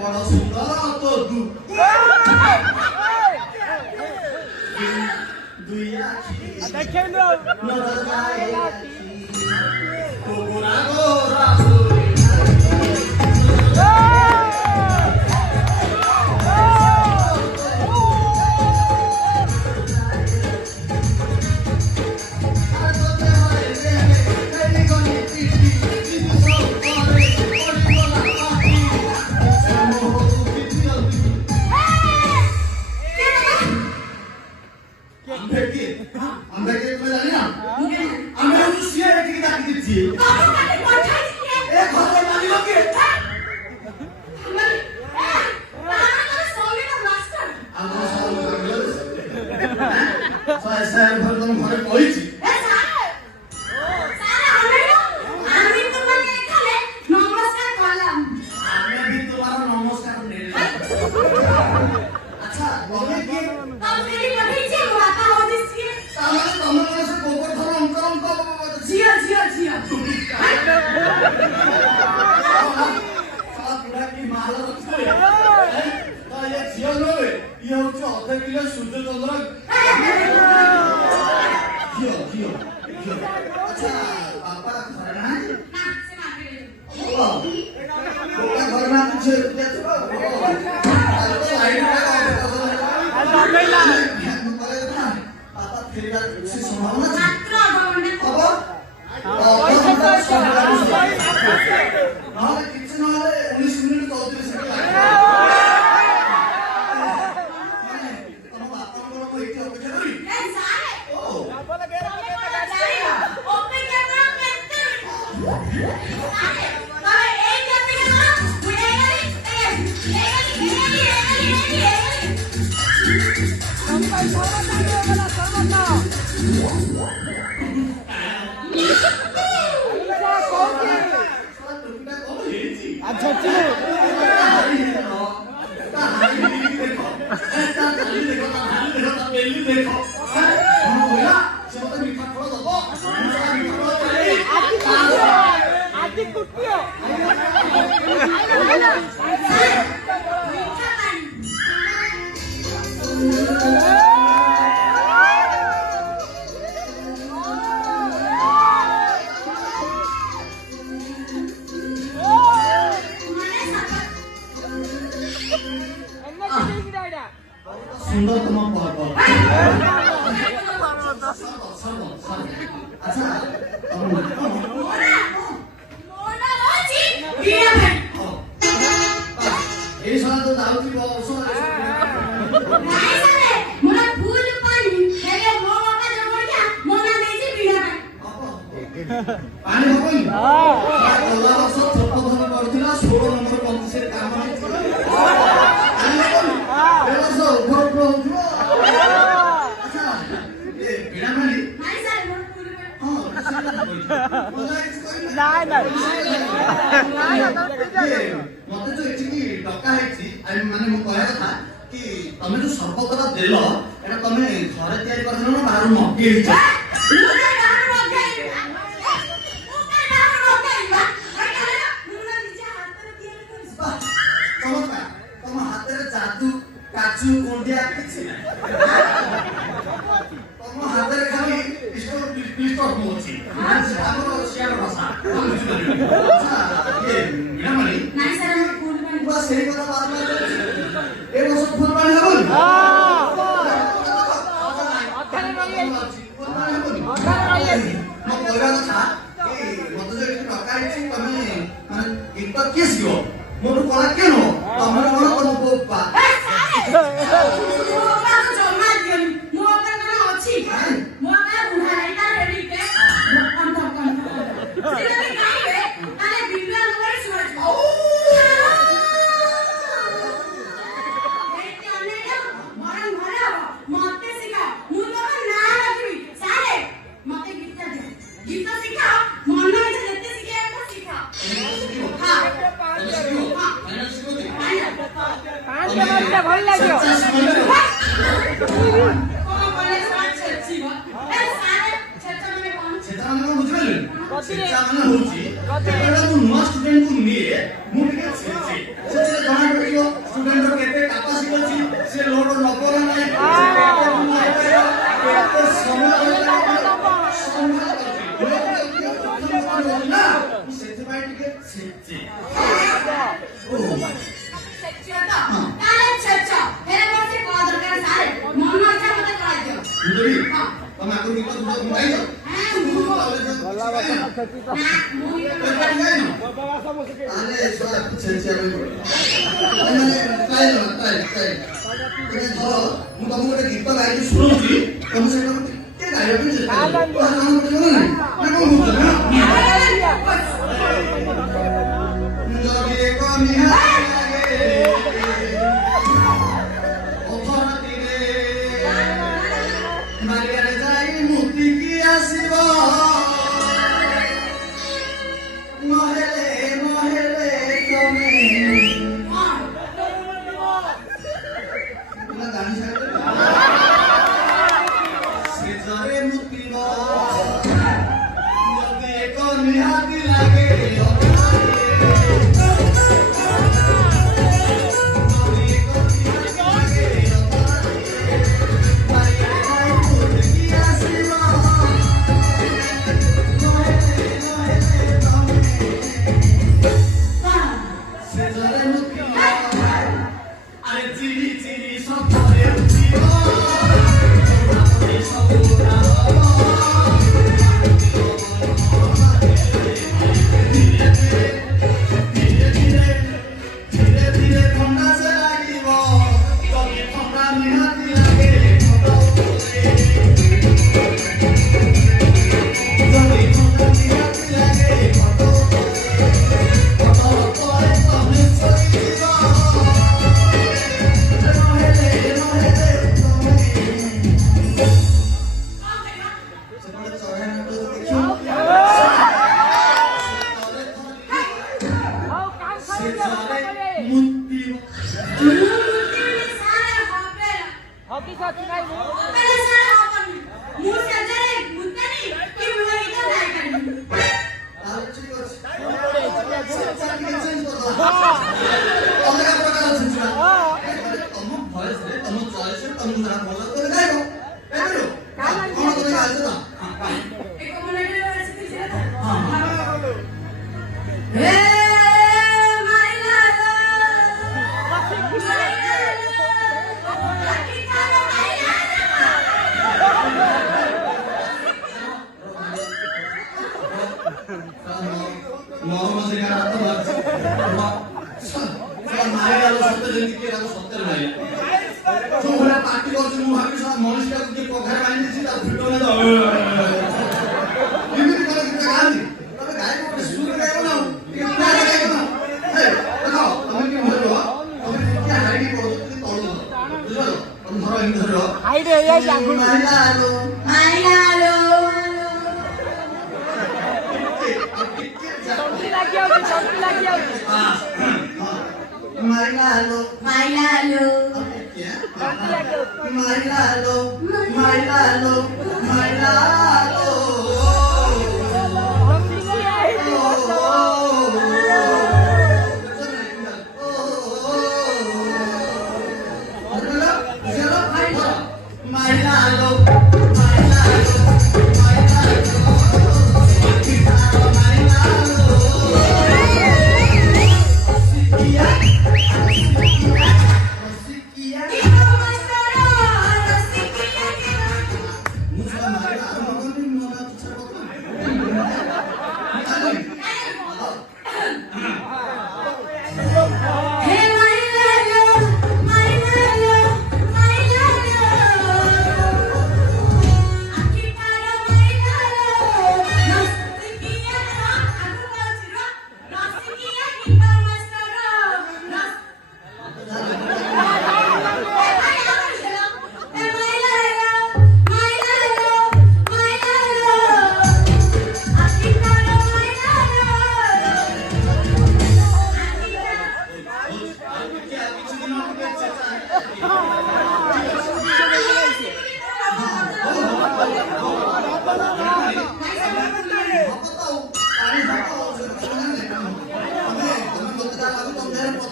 বড় সুন্দর তো দুই আখি দেখেন নজর যায় কোকুনা গো ঘরে পড়েছি আচ্ছা সূর্য চন্দ্র আচ্ছা বাবা ঘরে না ঘরে না কিছু বাবা ফেরার কিছু সম্ভাবনা নাহলে কিছু নাহলে 19 মিনিট 34 সেকেন্ড আচ্ছা সুন্দরতম পর্ব আচ্ছা এই সময় তো দাউতি বর্ষ পানি হবই আল্লাহ বর্ষ ছোট ধরে পড়ছিল 16 নম্বর 25 এর কাম মତେ ଯୋଉ ଏଠିକି ଡକା ହେଇଛି ମାନେ ମୁଁ କହିବା କଥା କି ତମେ ଯୋଉ ସର୍ବକଥା ଦେଲ ଏଟା ତମେ ଘରେ ତିଆରି କରିଥିଲ ନା ବାହାରୁ ମଗେଇଛ? ତମ ହାତରେ ଯାଦୁ କାଜୁ କୋଣ୍ଡିଆ କିଛି ନାହିଁ ତମ ହାତରେ ଖାଲି ଅଛି ଆମର ସିଆର ଭାଷା ସେଇ କଥା ବାରମ୍ବାର ଏ ବର୍ଷ ଫୁଲବାଣୀ ହବନି ମୋ କହିବା କଥା ମତେ ଯୋଉ ଏଠି ଡକା ହେଇଛି ତମେ ମାନେ ଗୀତ କିଏ ଶିଖିବ ମୋଠୁ କଳା କିଏ ନୁହଁ ତମେ କଣ ତମ ବୋଉ ପା ଭଲ ଲାଗିବ ବୁଝିପାରିଲେ ଏଟା ମୁଁ ନୂଆ ଷ୍ଟୁଡେଣ୍ଟକୁ ନିଏ ମୁଁ ଟିକେ ଛେଚେ ସେଥିରେ ଜଣା ପଡ଼ିବ ଷ୍ଟୁଡେଣ୍ଟର କେତେ କାପାସିଟି ଅଛି ସେ ଲୋଡ ନବ ନା ନାହିଁ କେତେ ସମୟ ନା ମୁଁ ସେଥିପାଇଁ ଟିକେ ଛେଚେ ତମେ ଆଗରୁ ଗୀତ ଗାଇଛ ମୁଁ ତମକୁ ଗୋଟେ ଗୀତ ଗାଇକି ଶୁଣୁଛି ତମେ ସେଇଟା ଟିକେ ଗାଇବା ପାଇଁ ଚେଷ୍ଟା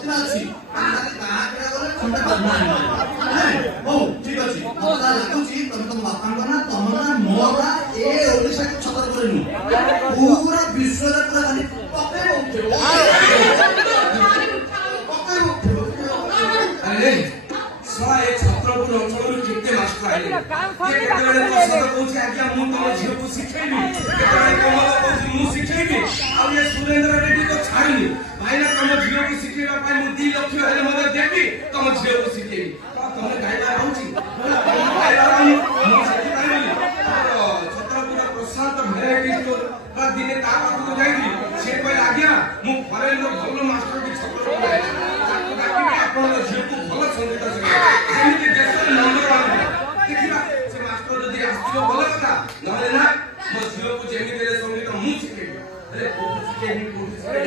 ପ୍ରତିଭା ଅଛି ଆମେ ଗାଁ ଖେଳ ଗଲେ ଖଣ୍ଡେ ବାଜନା ହଉ ଠିକ ଅଛି ମତେ ଲାଗୁଛି ତମେ ତମ ବାପାଙ୍କ ନା ତମ ନା ମୋ ନା ଏ ଓଡ଼ିଶାକୁ ଛତର କରି ନୁହଁ ପୁରା ବିଶ୍ୱରେ ପୁରା ଖାଲି ପକେଇ ଉଠିବ ଆରେ ଶଳା ଏ ଛତ୍ରପୁର ଅଞ୍ଚଳରୁ କେତେ ମାଷ୍ଟର ଆଇଲେ କେତେବେଳେ ପ୍ରସାଦ କହୁଛି ଆଜ୍ଞା ମୁଁ ତମ ଝିଅକୁ ଶିଖେଇବି କେତେବେଳେ କମଳ କହୁଛି ମୁଁ ଶିଖେଇବି ଆଉ ଏ ସୁରେନ୍ଦ୍ର ରେଡ୍ଡି ତ ଛାଡୁନି ଭାଇନା ତମ ଝିଅକୁ ଶିଖେଇବା ପାଇଁ ମୁଁ 2 ଲକ୍ଷ ହେଲେ ମଧ୍ୟ ଦେବି ତମ ଝିଅକୁ ଶିଖେଇବି ତମେ ଗାଇବା ରହୁଛି ଗାଇବା ରହୁନି ମୁଁ ସେଥିପାଇଁ ବୋଲି ଛତ୍ରପୁର ପ୍ରଶାନ୍ତ ଭେରାଇଟି ଷ୍ଟୋର ଦିନେ ତା ପାଖକୁ ଯାଇଥିଲି ସେ କହିଲେ ଆଜ୍ଞା ମୁଁ ଫରେନ୍ର ଭଲ ମାଷ୍ଟରଟି ଛତ୍ରପୁର ଆପଣଙ୍କ ଝିଅକୁ ଭଲ ସଙ୍ଗୀତ ଶିଖେଇବେ ଯେମିତି ଦେଶରେ ନମ୍ବର 1 ଦେଖିବା ସେ ମାଷ୍ଟର ଯଦି ଆସିବ ଭଲ କଥା ନହେଲେ ନା ମୋ ଝିଅକୁ ଯେମିତି ହେଲେ ସଙ୍ଗୀତ ମୁଁ ଶିଖେଇବି ହେଲେ କୋଉଠି ଶିଖେଇବି କୋଉଠି ଶିଖେଇବି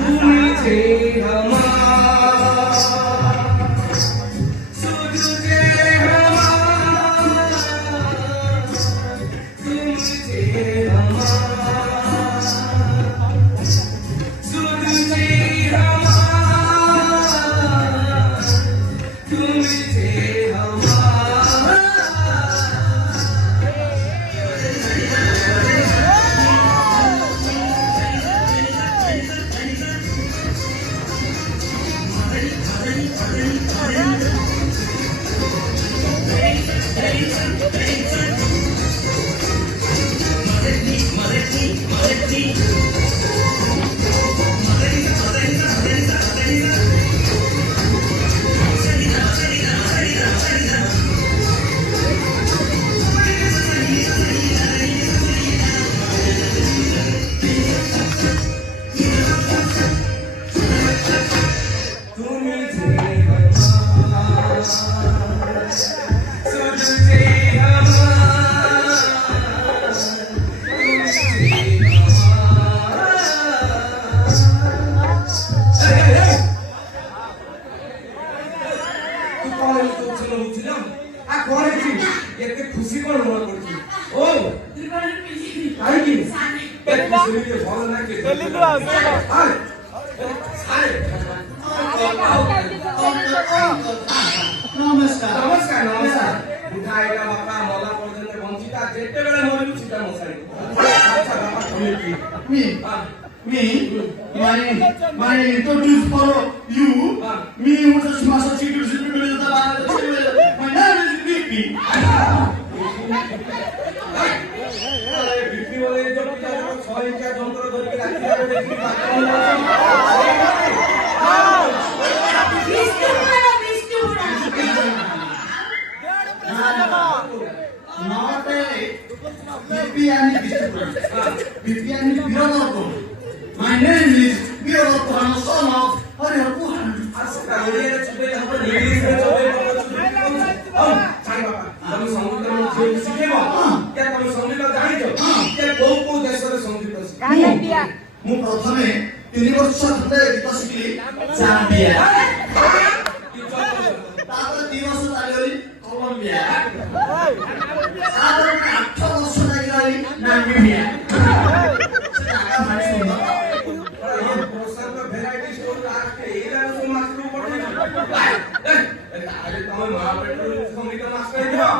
তুমি যে আমার শুধু যে আমার তুমি যে আমার শুধু যে আমার তুমি যে আমার তুমি যে আমার শুধু যে আমার তুমি যে আমার ତୁ କଣ ଏମିତି ଉଛଳ ହଉଛୁ ନା ଆ କଣ ହେଇଛି ଏତେ ଖୁସି କଣ ମନେ କରୁଛୁ ଓ କାହିଁକି ସେମିତି ଭଲ ନାହିଁ ନମସ୍କାର ନମସ୍କାର ନମସ୍କାର ବୁଢା ଏକା ବାପା ମଲା ପର୍ଯ୍ୟନ୍ତ ବଞ୍ଚିତା ଯେତେବେଳେ ମରିବୁ ସେଟା ମଶାଣି ଆଚ୍ଛା ବାପା ତମେ କି my introduce for you. Me who just master chicken super good at my name is Vicky. বিক্রি বলে যে পিলার 6 ইঞ্চি যন্ত্র ধরে রাখি যাবে দেখি Not a Viviani Viviani Biroto. My name is Biroto. I'm a son of Hariharan. আচ্ছা ওড়িয়ারে চুপে হবে ইংলিশে চলে ছাড় বাবা তুমি সংগীত ঝিও শিখেব কে তুমি সংগীত জানিছো কে কোন কোন দেশের সংগীত Gambia. ମୁଁ ପ୍ରଥମେ 3 ବର୍ଷ ଖଣ୍ଡେ ଗୀତ ଶିଖିଲି ଜାମ୍ବିଆ ତାପରେ 2 ବର୍ଷ ଚାଲିଗଲି କଲମ୍ବିଆ ତାପରେ 8 ବର୍ଷ ଲାଗିଗଲି ନାମିବିଆ ସେ ଜାଗା ଭାରି ସୁନ୍ଦର প্রসাদ ভ্যারাইটি স্টোর আসছে এরা তো মাস্টার পড়ে আরে তুমি মা পেট্রোল সংগীত মাস্টার দিও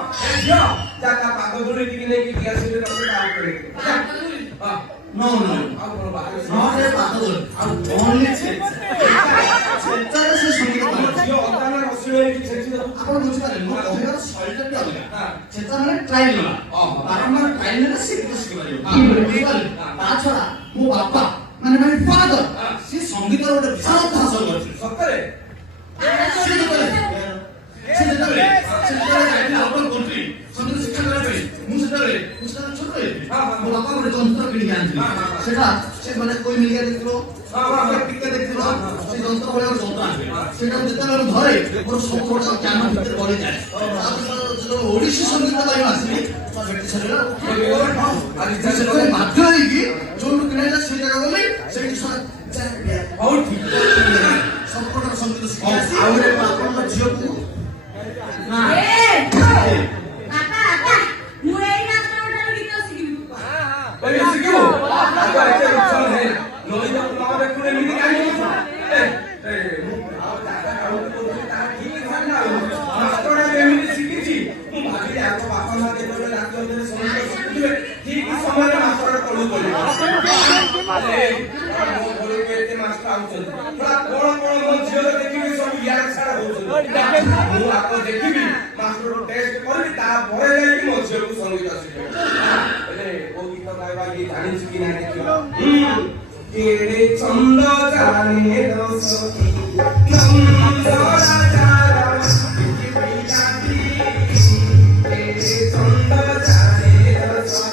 দিও জায়গা পাগল ধরে কি নেকি গ্যাস এর রকম কাজ করে No, ଆଉ କଣ ବାହାରେ not a battle. Only ସେଟାରେ ସେ ସଙ୍ଗୀତ ଝିଅ ଅଦାନ ରସିବେ କି ସେଠି ଆପଣ ବୁଝିପାରିଲେ ମୋ କହିବାର ଶୈଳୀଟା ବି ଅଲଗା ହଁ। ସେଟା ମାନେ ଟ୍ରାଏଲ ନେବା ବାରମ୍ବାର ଟ୍ରାଏଲ ନେଲେ ସେ ଗୀତ ଶିଖିପାରିବ ବୁଝିପାରିଲେ ତା ଛଡା ମୋ ବାପା ମାନେ my father ସେ ସଙ୍ଗୀତର ଗୋଟେ ବିଶାରଦ ହାସଲ କରିଥିଲେ ସତରେ ସେ ଯେତେବେଳେ ଯାଇଥିଲେ ଆଉଟ୍ ଅଫ୍ କଣ୍ଟ୍ରି ସଙ୍ଗୀତ ଶିକ୍ଷା କରିବା ପାଇଁ ମୁଁ ସେତେବେଳେ ଛୋଟ ହେଇଥିଲି ମୋ ବାପା ଗୋଟେ ଯନ୍ତ୍ର କିଣିକି ଆଣିଥିଲେ ସେଟା ସେ ମାନେ କୋଇ ମିଲିକା ଦେଖିଥିବ ଟିକେ ଦେଖିଥିବ ସେ ଯନ୍ତ୍ର ଭଳିଆ ଗୋଟେ ଯନ୍ତ୍ର ଆଣିଥିଲେ ସେଇଟା ଯେତେବେଳେ ମୁଁ ଧରେ ମୋର ସବୁ ବଡ ଜ୍ଞାନ ଭିତରେ ବଢିଯାଏ ଯେତେବେଳେ ଓଡ଼ିଶୀ ସଙ୍ଗୀତ ପାଇଁ ଆସିଲି ଭେଟି ସାରିଲା ସେତେବେଳେ ବାଧ୍ୟ ହେଇକି ଯୋଉଠୁ କିଣାଇଲା ସେଇ ଜାଗା ଗଲି ସେଇଠି ହଉ ଠିକ ସବୁ ପ୍ରକାର ସଙ୍ଗୀତ ଶିଖି ଆଉ ଆପଣଙ୍କ ଝିଅକୁ ନା Kata, mu ei na sua gita seguindo. ଏବେ ଶିଖିବୁ ଆଗ ଏତେ ଉତ୍ସାହ ହେଲେ ନଈ ତ ନ ଦେଖୁନ ଏମିତି କାହିଁ ହଉଛୁ ମୁଁ ଆଉ ଦାଦା କାମ କରୁଛି ତାର ଠିକ ଥାନା ମାଷ୍ଟରଟା ଏମିତି ଶିଖିଛି ମୁଁ ଭାବିଲି ଆଗ ବାପା ମା ଯେତେବେଳେ ରାତି ଅଧରେ ସମସ୍ତେ ଶିଖୁଥିବେ ଠିକ ସମୟରେ ମାଷ୍ଟରଟା ତଳୁ ପଡ଼ିବ ମୋ ଘରକୁ ଏତେ ମାଷ୍ଟର ଆଉଛନ୍ତି ପୁରା କଣ କଣ ମୋ ଝିଅର ଦେଖିବି ସବୁ ଇଆଡେ ଛାଡ ହଉଛନ୍ତି ମୁଁ ଆଗ ଦେଖିବି ମାଷ୍ଟର ଟେଷ୍ଟ କରିବି ତାପରେ ଯାଇକି ମୋ ଝିଅକୁ ସଙ୍ଗୀତ ଶିଖେଇବି ହେଲେ କୋଉ ଗୀତ ଗାଇବା ଇଏ ଜାଣିଛି କି ନାହିଁ ଦେଖିବା କେଡ଼େ ଚନ୍ଦ ଜାଣେ ଦୋଷୀ ନନ୍ଦ ରାଜା କେଡ଼େ ଚନ୍ଦ ଜାଣେ ଦୋଷୀ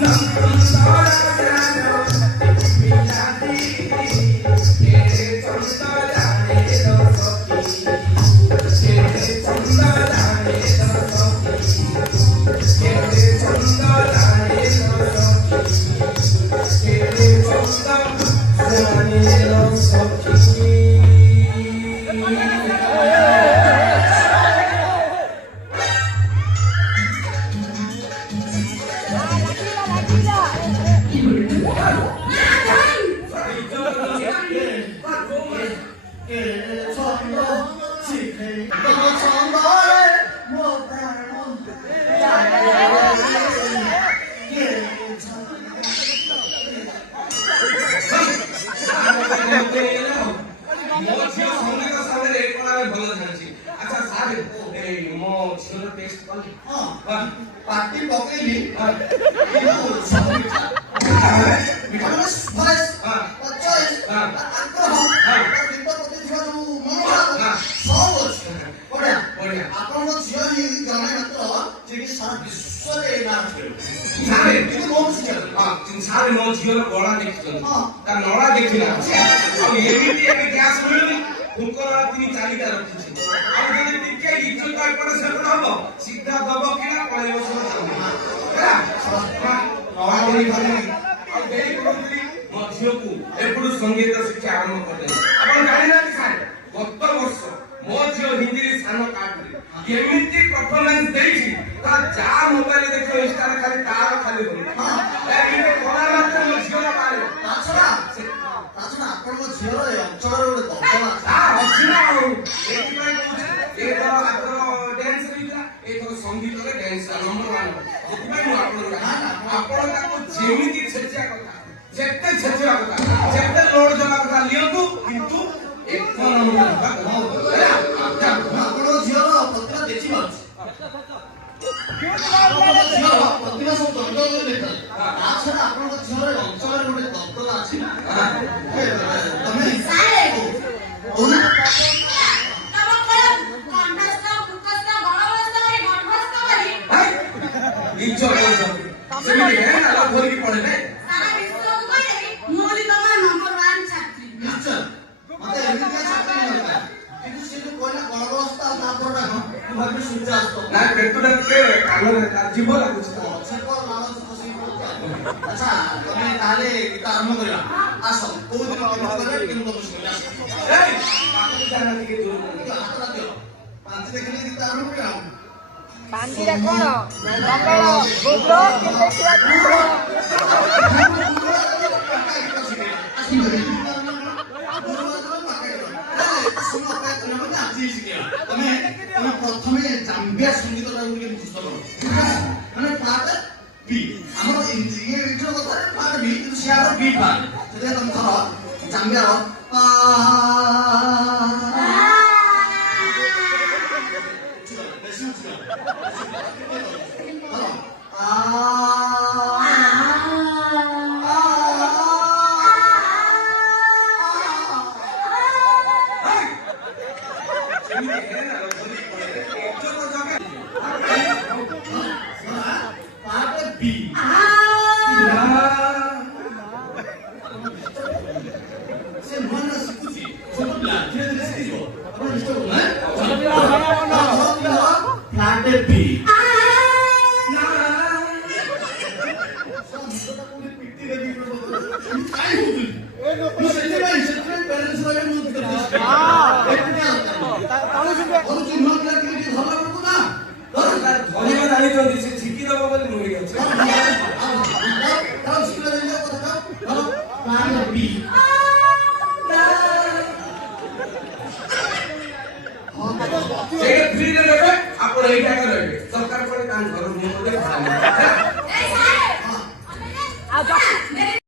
ନନ୍ଦ ରାଜା पार्टी पकेली ସାରେ ମୋ ଝିଅର ଗଳା ଦେଖିଛନ୍ତି ତା ନଳା ଦେଖିନା ଆଉ ଏମିତି ଏବେ ଗ୍ୟାସ ମିଳୁନି ଭୂକଳା 3-4ଟା ରଖିଛି ଆଉ ଯଦି ଟିକେ ଇଚ୍ଛୁକ ଏପଟେ ସେପଟେ ହବ ସିଧା ଦବ କିନା ପଳେଇବ ସବୁ ଆଉ ଦେଇ କରୁଥିଲି ମୋ ଝିଅକୁ ଏପଟୁ ସଙ୍ଗୀତ ଶିକ୍ଷା ଆରମ୍ଭ କରିଦେଲି ଆପଣ ଜାଣିନାହାନ୍ତି ସାର୍ ଗତ ବର୍ଷ ମୋ ଝିଅ ହିନ୍ଦୀରେ ସାନ କାଟରେ କେମିତି ପରଫରମାନ୍ସ ଦେଇଛି ତା ଯାହା ମୋବାଇଲ ଦେଖିବ ଇନଷ୍ଟାରେ ଖାଲି ତାର ଖାଲି ଏମିତି କଳା ମାତ୍ର ମୋ ଝିଅର ବାହାରିବ ତାଛଡ଼ା ଆପଣଙ୍କ ଝିଅର ଏ ଅଞ୍ଚଳରେ ଗୋଟେ ଦର୍ଶନ ଅଛି ନା ଆଉ ଏଥିପାଇଁ କହୁଛି ଏଥର ହାତର ଡ୍ୟାନ୍ସ ହେଇଥିଲା ଏଥର ସଙ୍ଗୀତରେ ଡ୍ୟାନ୍ସ ନମ୍ବର 1 ସେଥିପାଇଁ ମୁଁ ଆପଣଙ୍କୁ ଆପଣ ତାକୁ ଯେମିତି ଛେଚିବା କଥା ଯେତେ ଛେଚିବା କଥା ଯେତେ ଲୋଡ ଦେବା କଥା ନିଅନ୍ତୁ କିନ୍ତୁ ଏକ ନମ୍ବର ଆପଣଙ୍କ ଝିଅର ପ୍ରତିଭା ଦେଖିପାରୁଛି ପ୍ରତିଭା ସବୁ ଦଣ୍ଡ ଦେଖାଏ ତାଛଡ଼ା ଆପଣଙ୍କ ଝିଅର ଅଞ୍ଚଳରେ ଗୋଟେ ଦର୍ଶନ ଅଛି ନା ତମେ କହୁନା ନିଜ ସେମିତି ଧରିକି ପଳେଇଲେ ମତେ ଏମିତି ଚାକିରି ଦରକାର କିନ୍ତୁ ସେ ଯୋଉ କହିଲା ଗଣବସ୍ଥା ତାପରଟା ମୁଁ ଭାବିଲି ସୂର୍ଯ୍ୟାସ୍ତ ନା ପେଟୁଟା ଟିକେ କାନରେ ଜୀବ ଲାଗୁଛି ଆଚ୍ଛା ତମେ ତାହେଲେ ଗୀତ ଆରମ୍ଭ କରିବା ଆସ କୋଉ ଦିନ କେମିତି ପାଞ୍ଚ ଦେଖିଲେ ଗୀତ ଆରମ୍ଭ କରିବା ପାଞ୍ଜିଟା କଣ ମଙ୍ଗଳ ଭୋଗ ତମେ ପ୍ରଥମେ ଜାମ୍ବିଆ ସଙ୍ଗୀତଟାକୁ ଟିକେ ମୁଖସ୍ଥ କର ମାନେ ପାର୍ଟ ବି ଆମର ଏଇଠିର କଥାରେ ପାର୍ଟ ବି କିନ୍ତୁ ସିଆର ବି ପାର୍ଟ ସେଥିପାଇଁ ତମେ ଧର ଜାମ୍ବିଆର ଧରିବ ଜାଣିଛନ୍ତି ସେ ଝିକି ଦବ ବୋଲି ନୁହେଁ ବି ସେଇଟା ଫ୍ରିରେ ଦେବେ ଆପଣ ଏଇଟା ରହିବେ ଦରକାର ପଡେ ତାଙ୍କ ଘର ମୁହଁ ଆଉ